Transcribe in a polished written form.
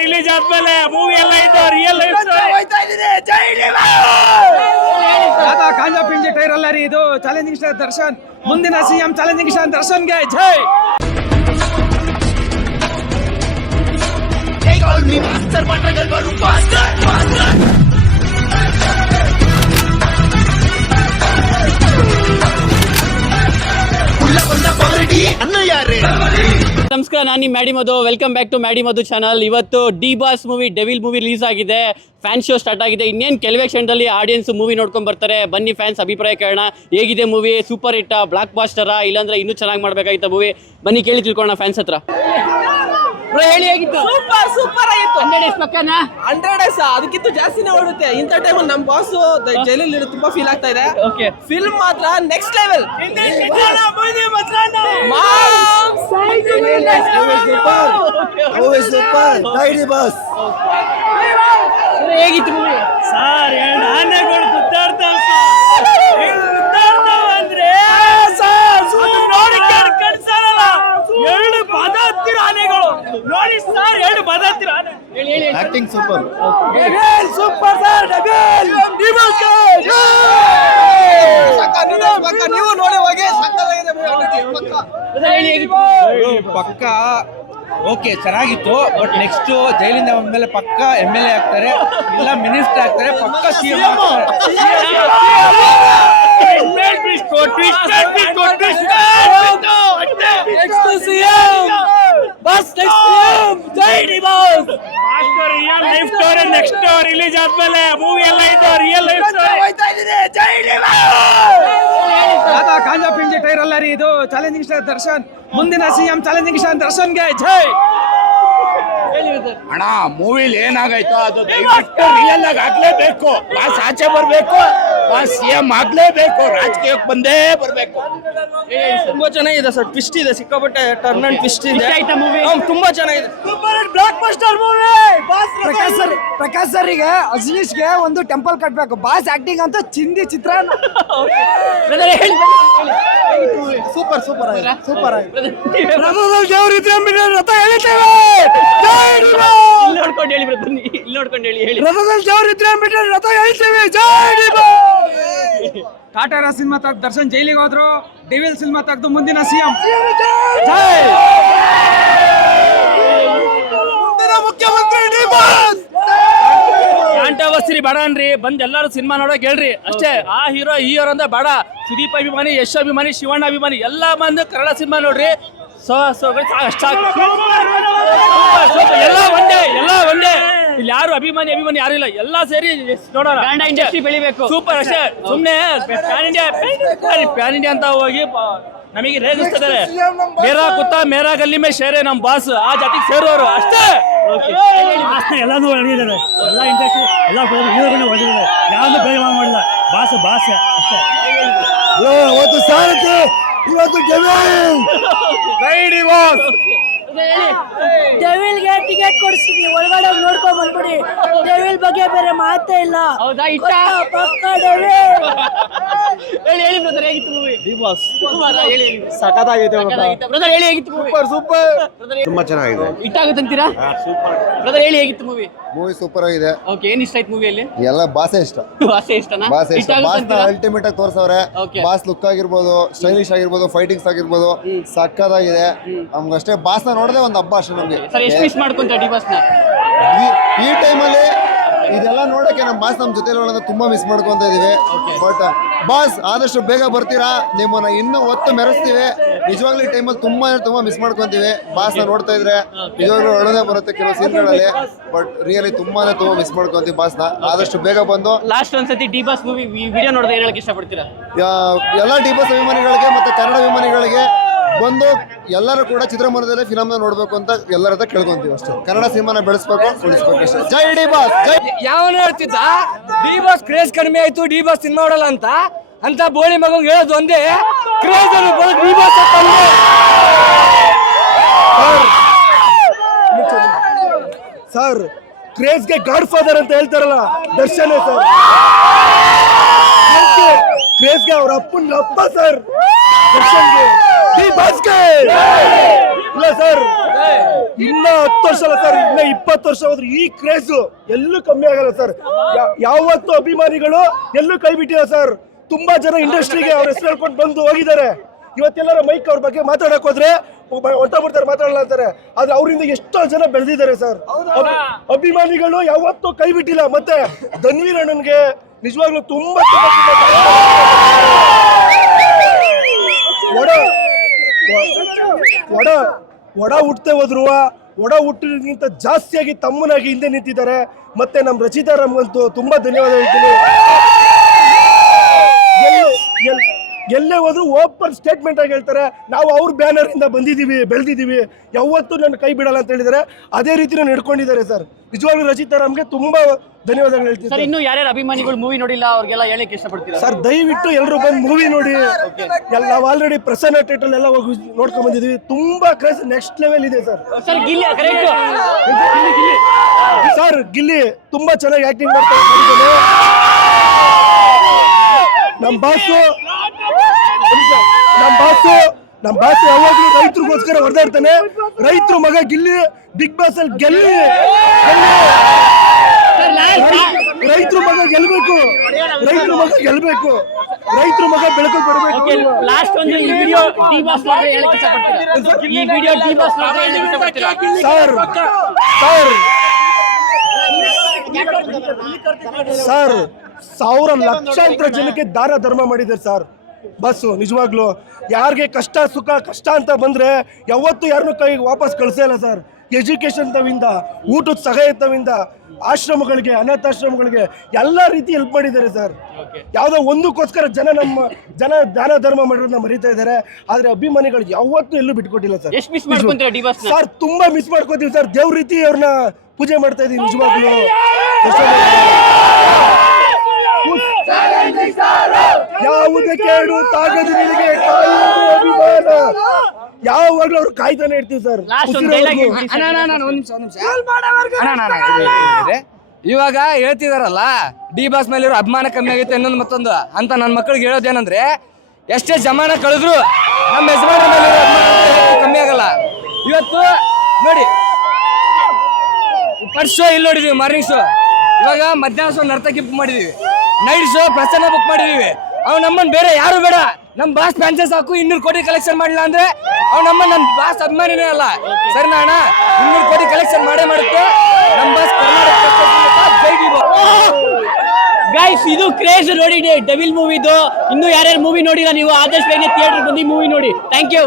Release ಆದ್ಮೇಲೆ movie ಎಲ್ಲ ಇದು ರಿಯಲ್ ಲೈಫ್ ಕಾಂಜಾ ಪಿಂಜಿ ಟೈರ್ ಅಲ್ಲ ರೀ, ಇದು ಚಾಲೆಂಜಿಂಗ್ ಸ್ಟಾರ್ ದರ್ಶನ್. ಮುಂದಿನ ಸಿಎಂ ಚಾಲೆಂಜಿಂಗ್ ಸ್ಟಾರ್ ದರ್ಶನ್ಗೆ ಜೈ. ನಮಸ್ಕಾರ, ನಾನು ನಿಮ್ಮ Maddy Madhu. Welcome back to Maddy Madhu channel. ಇವತ್ತು D Boss movie, Devil movie release ಆಗಿದೆ. ಫ್ಯಾನ್ ಶೋ ಸ್ಟಾರ್ಟ್ ಆಗಿದೆ. ಇನ್ನೇನು ಕೆಲವೇ ಕ್ಷಣದಲ್ಲಿ ಆಡಿಯನ್ಸ್ ಮೂವಿ ನೋಡ್ಕೊಂಡು ಬರ್ತಾರೆ. ಬನ್ನಿ ಫ್ಯಾನ್ಸ್ ಅಭಿಪ್ರಾಯ ಕೇಳೋಣ. ಹೇಗಿದೆ ಮೂವಿ? ಸೂಪರ್ ಹಿಟ್ಟಾ, ಬ್ಲಾಕ್ ಬಾಸ್ಟರಾ, ಇಲ್ಲಾಂದ್ರೆ ಇನ್ನೂ ಚೆನ್ನಾಗಿ ಮಾಡಬೇಕಾಗಿತ್ತ ಮೂವಿ? ಬನ್ನಿ ಕೇಳಿ ತಿಳ್ಕೊಳ್ಳೋಣ ಫ್ಯಾನ್ಸ್ ಹತ್ರ. ಹೇಳಿ, ಹೇಗಿತ್ತು? ಸೂಪರ್ ಆಗಿತ್ತು. 100 days ಪಕ್ಕನಾ? 100 days ಅದಕ್ಕಿಂತ ಜಾಸ್ತಿನೇ ಓಡುತ್ತೆ. ಇಂಥ ಟೈಮಲ್ಲಿ ನಮ್ಮ ಬಾಸ್ ಜೈಲಲ್ಲಿ ತುಂಬಾ ಫೀಲ್ ಆಗ್ತಾ ಇದೆ. ಓಕೆ, ಫಿಲ್ಮ್ ಮಾತ್ರ ನೆಕ್ಸ್ಟ್ ಲೆವೆಲ್. ಹೇಗಿತ್ತು ಮೂವಿ? ಸರ್, ಎರಡು ಆನೆಗಳು ಗುದ್ದಾಡ್ತಾವ ಅಂದ್ರೆ ನೋಡಿ ಕಣ್ಸಲ್ಲ. ಎರಡು ಪದ ಹತ್ತಿರ ಆನೆಗಳು ನೋಡಿ ಸರ್, ಎರಡು ಪದ ಹತ್ತಿರ ಆನೆ. Acting super. ಸೂಪರ್ ಸರ್, ನೀವು ನೋಡಿ ಹೋಗಿ. ಪಕ್ಕ ಓಕೆ, ಚೆನ್ನಾಗಿತ್ತು. ಬಟ್ ನೆಕ್ಸ್ಟ್ ಜೈಲಿಂದ ಬಂದ್ಮೇಲೆ ಪಕ್ಕ MLA ಆಗ್ತಾರೆ, ಇಲ್ಲ ಮಿನಿಸ್ಟರ್ ಆಗ್ತಾರೆ, ಪಕ್ಕ CM ನೆಕ್ಸ್ಟ್ ರಿಲೀಸ್ ಆದ್ಮೇಲೆ ಮೂವಿ ಎಲ್ಲ ಇದು ರಿಯಲ್ ಲೈಫ್ ಕಾಂಜಾ ಪಿಂಜಿ ಟೈರ್ ಅಲ್ಲ ರೀ, ಇದು ಚಾಲೆಂಜಿಂಗ್ ಸ್ಟಾರ್ ದರ್ಶನ್. ಮುಂದಿನ ಸಿಎಂ ಚಾಲೆಂಜಿಂಗ್ ಸ್ಟಾರ್ ದರ್ಶನ್ಗೆ ಜೈ. ಅಣ್ಣ, ಮೂವಿಲಿ ಏನಾಗೈತೋ ಅದು ದಯವಿಟ್ಟು ರಿಯಲ್ ಆಗಿ ಆಗ್ಲೇಬೇಕು. ಬಾಸ್ ಆಚೆ ಬರ್ಬೇಕು, ಬಾಸ್ CM ಆಗ್ಲೇಬೇಕು, ರಾಜಕೀಯಕ್ಕೆ ಬಂದೇ ಬರ್ಬೇಕು. ತುಂಬಾ ಚೆನ್ನಾಗಿದೆ ಸರ್. ಟ್ವಿಸ್ಟ್ ಇದೆ, ಸಿಕ್ಕಾಪಟ್ಟೆ ಟರ್ನ್ ಅಂಡ್ ಟ್ವಿಸ್ಟ್ ಇದೆ. ಮೂವಿ ತುಂಬಾ ಚೆನ್ನಾಗಿದೆ. Block buster movie. ಪ್ರಕಾಶ್ ಸರ್ಗೆ ಅಜ್ಲೀಶ್ಗೆ ಒಂದು ಟೆಂಪಲ್ ಕಟ್ಟಬೇಕು. ಬಾಸ್ ಆಕ್ಟಿಂಗ್ ಅಂತ ಚಿಂದಿ ಚಿತ್ರ. ಸೂಪರ್ ಸೂಪರ್ ಆಗಿದೆ, ಸೂಪರ್ ಆಗಿದೆ. ರಥ ಎಳಿತೇವೆ. ಇಲ್ಲಿ ನೋಡ್ಕೊಂಡು ಹೇಳಿ ಬನ್ನಿ, ಇಲ್ಲಿ ನೋಡ್ಕೊಂಡು ಹೇಳಿ. ರಥದಲ್ಲಿ ದೇವರಿದ್ರೆ ಅಂದ್ಬಿಟ್ರೆ ರಥ ಎಳಿತೇವೆ. ಕಾಟಾರ ಸಿನಿಮಾ ತೆಗ್ದು ದರ್ಶನ್ ಜೈಲಿಗೆ ಹೋದ್ರು. ಡೆವಿಲ್ ಸಿನಿಮಾ ತೆಗ್ದು ಮುಂದಿನ ಸಿಎಂ ಮುಖ್ಯಮಂತ್ರಿ ಕಾಂಟವಸ್ರಿ ಬೇಡ ಅನ್ರಿ, ಬಂದ್ ಎಲ್ಲಾರು ಸಿನಿಮಾ ನೋಡೋಕೆ ಹೇಳ್ರಿ ಅಷ್ಟೇ. ಆ ಹೀರೋ ಈ ಹೀರೋ ಅಂದ್ರೆ ಬೇಡ. ಸುದೀಪ್ ಅಭಿಮಾನಿ, ಯಶ್ ಅಭಿಮಾನಿ, ಶಿವಣ್ಣ ಅಭಿಮಾನಿ ಎಲ್ಲ ಬಂದು ಕನ್ನಡ ಸಿನಿಮಾ ನೋಡ್ರಿ. ಅಷ್ಟ ಎಲ್ಲ ಒಂದೇ. ಇಲ್ಲಿ ಯಾರು ಅಭಿಮಾನಿ ಯಾರು ಇಲ್ಲ, ಎಲ್ಲ ಸೇರಿ ನೋಡೋಣ. ಇಂಡಸ್ಟ್ರಿ ಬೆಳಿಬೇಕು. ಸೂಪರ್ ಅಷ್ಟೇ. ಸುಮ್ನೆ ಪ್ಯಾನ್ ಇಂಡಿಯಾ ಅಂತ ಹೋಗಿ ನಮಗೆ ರೇಗಿಸ್ತಿದ್ದಾರೆ. ಮೇರಾ ಕುತ್ತ ಮೇರಾ ಗಲ್ಲಿ ಮೇ ಶೇರೆ ನಮ್ ಬಾಸ್, ಆ ಜಾತಿಗೆ ಸೇರೋರು ಅಷ್ಟೇ. ಎಲ್ಲಾನು ಹೊಡೆದಿದ್ದಾರೆ, ಎಲ್ಲ ಇಂಡಸ್ಟ್ರಿ ಎಲ್ಲ ಹೀರೋಗಳನ್ನ ಹೊಡೆದಿದ್ದಾರೆ. ಯಾರು ಬೇಗ ಮಾಡಿಲ್ಲ. ಬಾಸ್ ಅಷ್ಟೇ. ಇವತ್ತು ಸಾರಥಿ, ಇವತ್ತು ಡೆವಿಲ್ಗೆ ಟಿಕೆಟ್ ಕೊಡಿಸ್ತೀವಿ, ಒಳಗಡೆ ನೋಡ್ಕೊಂಡ್ ಬಂದ್ಬಿಡಿ. ಡೆವಿಲ್ ಬಗ್ಗೆ ಬೇರೆ ಮಾತೇ ಇಲ್ಲ. ಹೌದಾ? ಇಷ್ಟ ಪಕ್ಕ ಡೆವಿಲ್. ಹೇಳಿ ಬ್ರದರ್, ಹೇಗಿತ್ತು ಮೂವಿ? ಡಿ ಬಾಸ್ ಹೇಳಿ. ಸಖತ್ತಾಗಿದೆ ಬ್ರದರ್ ಹೇಳಿ, ಹೇಗಿತ್ತು ಮೂವಿ? ಸೂಪರ್. ತುಂಬಾ ಚೆನ್ನಾಗಿದೆ. ಇಟ್ಟಾಗುತ್ತಂತೀರಾ? ಬ್ರದರ್ ಹೇಳಿ, ಹೇಗಿತ್ತು ಮೂವಿ? ಮೂವಿ ಸೂಪರ್ ಆಗಿದೆ. ಓಕೆ, ಏನ್ ಇಷ್ಟ ಆಯ್ತು ಮೂವಿಯಲ್ಲಿ? ಎಲ್ಲ ಬಾಸೇ ಇಷ್ಟ. ಭಾಷೆ ಇಷ್ಟನಾ? ಬಾಸ್ ಅಲ್ಟಿಮೇಟ್ ಆಗಿ ತೋರ್ಸವ್ರೆ. ಬಾಸ್ ಲುಕ್ ಆಗಿರ್ಬೋದು, ಸ್ಟೈಲಿಶ್ ಆಗಿರ್ಬೋದು, ಫೈಟಿಂಗ್ಸ್ ಆಗಿರ್ಬೋದು, ಸಕ್ಕತ್ತಾಗಿದೆ. ನಮ್ಗಷ್ಟೇ ಬಾಸ್ ನ ನೋಡದೆ ಒಂದು ಹಬ್ಬ ಅಷ್ಟೇ ನಮ್ಗೆ. ಸರ್, ಎಷ್ಟು ಮಿಸ್ ಮಾಡ್ಕೊಂತ ಡಿ ಬಾಸ್ ನ? ಈ ಟೈಮಲ್ಲಿ ಇದೆಲ್ಲ ನೋಡಕ್ಕೆ ನಮ್ಮ ಬಾಸ್ ನಮ್ಮ ಜೊತೆ ತುಂಬಾ ಮಿಸ್ ಮಾಡ್ಕೊಂತ ಇದೀವಿ. ಬಟ್ ಬಾಸ್ ಆದಷ್ಟು ಬೇಗ ಬರ್ತೀರಾ, ನಿಮ್ಮನ್ನ ಇನ್ನೂ ಒತ್ತು ಮೆರೆಸ್ತೀವಿ. ನಿಜವಾಗ್ಲೂ ಈ ಟೈಮಲ್ಲಿ ತುಂಬಾ ಮಿಸ್ ಮಾಡ್ಕೊಂತೀವಿ. ಬಾಸ್ ನ ನೋಡ್ತಾ ಇದ್ರೆ ನಿಜವಾಗ್ಲೂ ಒಳ್ಳೆದೇ ಬರುತ್ತೆ ಕೆಲವು ಸೀನ್ಗಳಲ್ಲಿ. ಬಟ್ ರಿಯಲಿ ತುಂಬಾ ಮಿಸ್ ಮಾಡ್ಕೊಂತೀವಿ ಬಾಸ್ ನ. ಆದಷ್ಟು ಬೇಗ ಬಂದು ಲಾಸ್ಟ್ ಒಂದ್ಸತಿ ಡಿ ಬಾಸ್ ಮೂವಿ ವಿಡಿಯೋ ನೋಡಿದ್ರೆ ಏನ್ ಹೇಳಕ್ ಇಷ್ಟಪಡ್ತೀರಾ? ಎಲ್ಲ ಡಿ ಬಾಸ್ ಅಭಿಮಾನಿಗಳಿಗೆ ಮತ್ತೆ ಕನ್ನಡ ಅಭಿಮಾನಿಗಳಿಗೆ ಬಂದು ಎಲ್ಲರೂ ಕೂಡ ಚಿತ್ರಮಂದಿರದಲ್ಲಿ ಫಿಲಮ್ನ ನೋಡ್ಬೇಕು ಅಂತ ಎಲ್ಲರ ಹತ್ರ ಕೇಳ್ಕೊಂತೀವಿ ಅಷ್ಟೇ. ಕನ್ನಡ ಸಿನಿಮಾನ ಬೆಳೆಸ್ಬೇಕು, ಉಳಿಸ್ಬೇಕು ಅಷ್ಟೇ. ಜೈ ಡಿ ಬಾಸ್, ಜೈ. ಯಾವನು ಹೇಳ್ತಿದ್ದ ಡಿ ಬಾಸ್ ಕ್ರೇಜ್ ಕಡಿಮೆ ಆಯ್ತು, ಡಿ ಬಾಸ್ ಸಿನಿಮಾ ನೋಡಲ್ಲ ಅಂತ ಬೋಳಿ ಮಗಂಗೆ ಹೇಳೋದು ಒಂದೇ. ಕ್ರೇಜ್ ಡಿ ಬಾಸ್ ಸರ್, ಕ್ರೇಜ್ಗೆ ಗಾಡ್ ಫಾದರ್ ಅಂತ ಹೇಳ್ತಾರಲ್ಲ ದರ್ಶನ್ ಸರ್. ಕ್ರೇಜ್ಗೆ ಅವ್ರ ಅಪ್ಪನ ಅಪ್ಪ ಸರ್. ದರ್ಶನ್ಗೆ ಡಿ ಬಾಸ್ಗೆ ಇಲ್ಲ ಸರ್, ಇನ್ನ 10 ವರ್ಷ ಅಲ್ಲ ಸರ್, ಇನ್ನ 20 ವರ್ಷ ಹೋದ್ರೆ ಈ ಕ್ರೇಜ್ ಎಲ್ಲೂ ಕಮ್ಮಿ ಆಗಲ್ಲ ಸರ್. ಯಾವತ್ತು ಅಭಿಮಾನಿಗಳು ಎಲ್ಲೂ ಕೈ ಬಿಟ್ಟಿಲ್ಲ ಸರ್. ತುಂಬಾ ಜನ ಇಂಡಸ್ಟ್ರಿಗೆ ಅವ್ರ ಹೆಸರು ಹೇಳ್ಕೊಂಡು ಬಂದು ಹೋಗಿದ್ದಾರೆ. ಇವತ್ತೆಲ್ಲರ ಮೈಕ್ ಅವ್ರ ಬಗ್ಗೆ ಮಾತಾಡಕ್ ಹೋದ್ರೆ ಹೊಂಟೋಗ್ಬಿಡ್ತಾರೆ, ಮಾತಾಡಲ್ಲ ಅಂತಾರೆ. ಆದ್ರೆ ಅವರಿಂದ ಎಷ್ಟೋ ಜನ ಬೆಳೆದಿದ್ದಾರೆ ಸರ್. ಅಭಿಮಾನಿಗಳು ಯಾವತ್ತೂ ಕೈ ಬಿಟ್ಟಿಲ್ಲ. ಮತ್ತೆ ಧನ್ವೀರ್ ಅಣ್ಣನ್ಗೆ ನಿಜವಾಗ್ಲೂ ತುಂಬಾ ಒಡ ಹುಟ್ಟತೆ ಹೋದ್ರು ಒಡ ಹುಟ್ಟಿಗಿಂತ ಜಾಸ್ತಿಯಾಗಿ ತಮ್ಮನಾಗಿ ಹಿಂದೆ ನಿಂತಿದ್ದಾರೆ. ಮತ್ತೆ ನಮ್ಮ ರಚಿತಾ ರಾಮ್ಗಂತೂ ತುಂಬಾ ಧನ್ಯವಾದ ಹೇಳ್ತೀನಿ. ಎಲ್ಲೇ ಹೋದ್ರು ಓಪನ್ ಸ್ಟೇಟ್ಮೆಂಟ್ ಆಗಿ ಹೇಳ್ತಾರೆ, ನಾವು ಅವ್ರ ಬ್ಯಾನರ್ ಇಂದ ಬಂದಿದ್ದೀವಿ, ಬೆಳೆದಿದ್ದೀವಿ, ಯಾವತ್ತೂ ನನ್ನ ಕೈ ಬಿಡಲ್ಲ ಅಂತ ಹೇಳಿದ್ದಾರೆ. ಅದೇ ರೀತಿ ನಡ್ಕೊಂಡಿದ್ದಾರೆ ಸರ್. ನಿಜವಾಗ್ಲೂ ರಚಿತಾ ರಾಮ್ಗೆ ತುಂಬಾ ಧನ್ಯವಾದಗಳು ಹೇಳ್ತೀನಿ ಸರ್. ಇನ್ನು ಯಾರ್ಯಾರು ಅಭಿಮಾನಿಗಳು ಮೂವಿ ನೋಡಿಲ್ಲ ಅವ್ರಿಗೆಲ್ಲ ಹೇಳಕ್ಕೆ ಇಷ್ಟಪಡ್ತೀರಾ ಸರ್? ದಯವಿಟ್ಟು ಎಲ್ಲರೂ ಬಂದು ಮೂವಿ ನೋಡಿ. ನಾವು ಆಲ್ರೆಡಿ ಪ್ರಸನ್ನ ಥಿಯೇಟರ್ ಎಲ್ಲ ಹೋಗಿ ನೋಡ್ಕೊಂಡ್ ಬಂದಿದ್ದೀವಿ. ತುಂಬಾ ಕ್ರೇಜ್ ನೆಕ್ಸ್ಟ್ ಲೆವೆಲ್ ಇದೆ ಸರ್. ಸರ್ ಗಿಲ್ಲಿ ತುಂಬಾ ಚೆನ್ನಾಗಿ ಆಕ್ಟಿಂಗ್ ಮಾಡ್ತಾರೆ. ನಮ್ಮ ಬಾಸು ಯಾವಾಗ್ಲೂ ರೈತರಿಗೋಸ್ಕರ ಹೊಡೆದಾಡ್ತಾನೆ. ರೈತರ ಮಗ ಗಿಲ್ಲಿ ಬಿಗ್ ಬಾಸ್ ಅಲ್ಲಿ ಗೆಲ್ಲಿ. ರೈತರ ಮಗ ಗೆಲ್ಬೇಕು, ರೈತರ ಮಗ ಗೆಲ್ಬೇಕು, ರೈತರ ಮಗ ಬೆಳಕು ಬರಬೇಕು. ಲಾಸ್ಟ್ ಒಂದು ಈ ವಿಡಿಯೋ ಡಿ-ಬಾಸ್ ನೋಡ್ರೆ ಹೇಳಕ್ಕೆ ಇಷ್ಟಪಡ್ತೀರಾ? ಈ ವಿಡಿಯೋ ಡಿ-ಬಾಸ್ ನೋಡ್ರೆ ಹೇಳಕ್ಕೆ ಇಷ್ಟಪಡ್ತೀರಾ? ಸರ್ ಸಾವಿರ ಲಕ್ಷಾಂತರ ಜನಕ್ಕೆ ದಾನ ಧರ್ಮ ಮಾಡಿದ್ದಾರೆ ಸರ್ ಬಸ್ಸು. ನಿಜವಾಗ್ಲು ಯಾರಿಗೆ ಕಷ್ಟ ಸುಖ ಕಷ್ಟ ಅಂತ ಬಂದ್ರೆ ಯಾವತ್ತು ಯಾರನ್ನೂ ಕೈ ವಾಪಸ್ ಕಳಿಸಲ್ಲ ಸರ್. ಎಜುಕೇಶನ್ ತವಿಂದ, ಊಟದ ಸಹಾಯ ತವಿಂದ, ಆಶ್ರಮಗಳಿಗೆ, ಅನಾಥಾಶ್ರಮಗಳಿಗೆ ಎಲ್ಲ ರೀತಿ ಹೆಲ್ಪ್ ಮಾಡಿದ್ದಾರೆ ಸರ್. ಯಾವುದೋ ಒಂದಕ್ಕೋಸ್ಕರ ಜನ ದಾನ ಧರ್ಮ ಮಾಡಿರೋದನ್ನ ಮರಿತಾ ಇದ್ದಾರೆ. ಆದ್ರೆ ಅಭಿಮಾನಿಗಳು ಯಾವತ್ತೂ ಎಲ್ಲೂ ಬಿಟ್ಕೊಟ್ಟಿಲ್ಲ ಸರ್. ಎಷ್ಟು ಮಿಸ್ ಮಾಡ್ಕೊಂತೀರಾ ಡಿ-ಬಾಸ್? ಸರ್ ತುಂಬಾ ಮಿಸ್ ಮಾಡ್ಕೋತೀವಿ ಸರ್. ದೇವ್ರ ರೀತಿ ಅವ್ರನ್ನ ಪೂಜೆ ಮಾಡ್ತಾ ಇದೀವಿ ನಿಜವಾಗ್ಲು. ಯಾವುದೇ ಕೇಡು ತಾಗದ ನಿನಗೆ ಕಾಯುವುದು ಅಭಿಮಾನ. ಯಾವಾಗ್ಲೂ ಅವ್ರು ಕಾಯ್ತಾನೆ ಇರ್ತೀವಿ ಸರ್. ಇವಾಗ ಹೇಳ್ತಿದಾರಲ್ಲ ಡಿ-ಬಾಸ್ ಮೇಲೆ ಇರೋ ಅಭಿಮಾನ ಕಮ್ಮಿ ಆಗೈತೆ ಇನ್ನೊಂದು ಮತ್ತೊಂದು ಅಂತ ನನ್ನ ಮಕ್ಕಳಿಗೆ ಹೇಳೋದೇನಂದ್ರೆ, ಎಷ್ಟೇ ಜಮಾನ ಕಳೆದ್ರು ನಮ್ಮ ಯಜಮಾನ ಮೇಲೆ ಇರೋ ಅಭಿಮಾನ ಕಮ್ಮಿ ಆಗಲ್ಲ. ಇವತ್ತು ನೋಡಿ ಫಸ್ಟ್ ಶೋ ಇಲ್ಲಿ ನೋಡಿದೀವಿ, ಮಾರ್ನಿಂಗ್ ಶೋ. ಇವಾಗ ಮಧ್ಯಾಹ್ನ ಶೋ ನರ್ತಕಿ ಬುಕ್ ಮಾಡಿದೀವಿ, ನೈಟ್ ಶೋ ಪ್ರಸನ್ನ ಬುಕ್ ಮಾಡಿದೀವಿ. ಅವ್ ನಮ್ಮನ್ ಬೇರೆ ಯಾರು ಬೇಡ, ನಮ್ ಬಾಸ್ ಫ್ಯಾನ್ಸಸ್ ಸಾಕು. 200 ಕೋಟಿ ಕಲೆಕ್ಷನ್ ಮಾಡಿಲ್ಲ ಅಂದ್ರೆ ಅವ್ ನನ್ನ ಬಾಸ್ ಅಭಿಮಾನಿನೇ ಅಲ್ಲ. ಸರಿನಾ ಅಣ್ಣ? 200 ಕೋಟಿ ಕಲೆಕ್ಷನ್ ಮಾಡೇ ಮಾಡುತ್ತೆ ನಮ್ ಬಾಸ್ ಕರ್ನಾಟಕ. ಗೈಸ್ ಇದು ಕ್ರೇಜ್ ನೋಡಿ ಡೆವಿಲ್ ಮೂವಿದು. ಇನ್ನು ಯಾರ್ಯಾರು ಮೂವಿ ನೋಡಿಲ್ಲ ನೀವು ಆದಷ್ಟು ಬೇಗ ಥಿಯೇಟರ್ ಬಂದು ಮೂವಿ ನೋಡಿ. Thank you.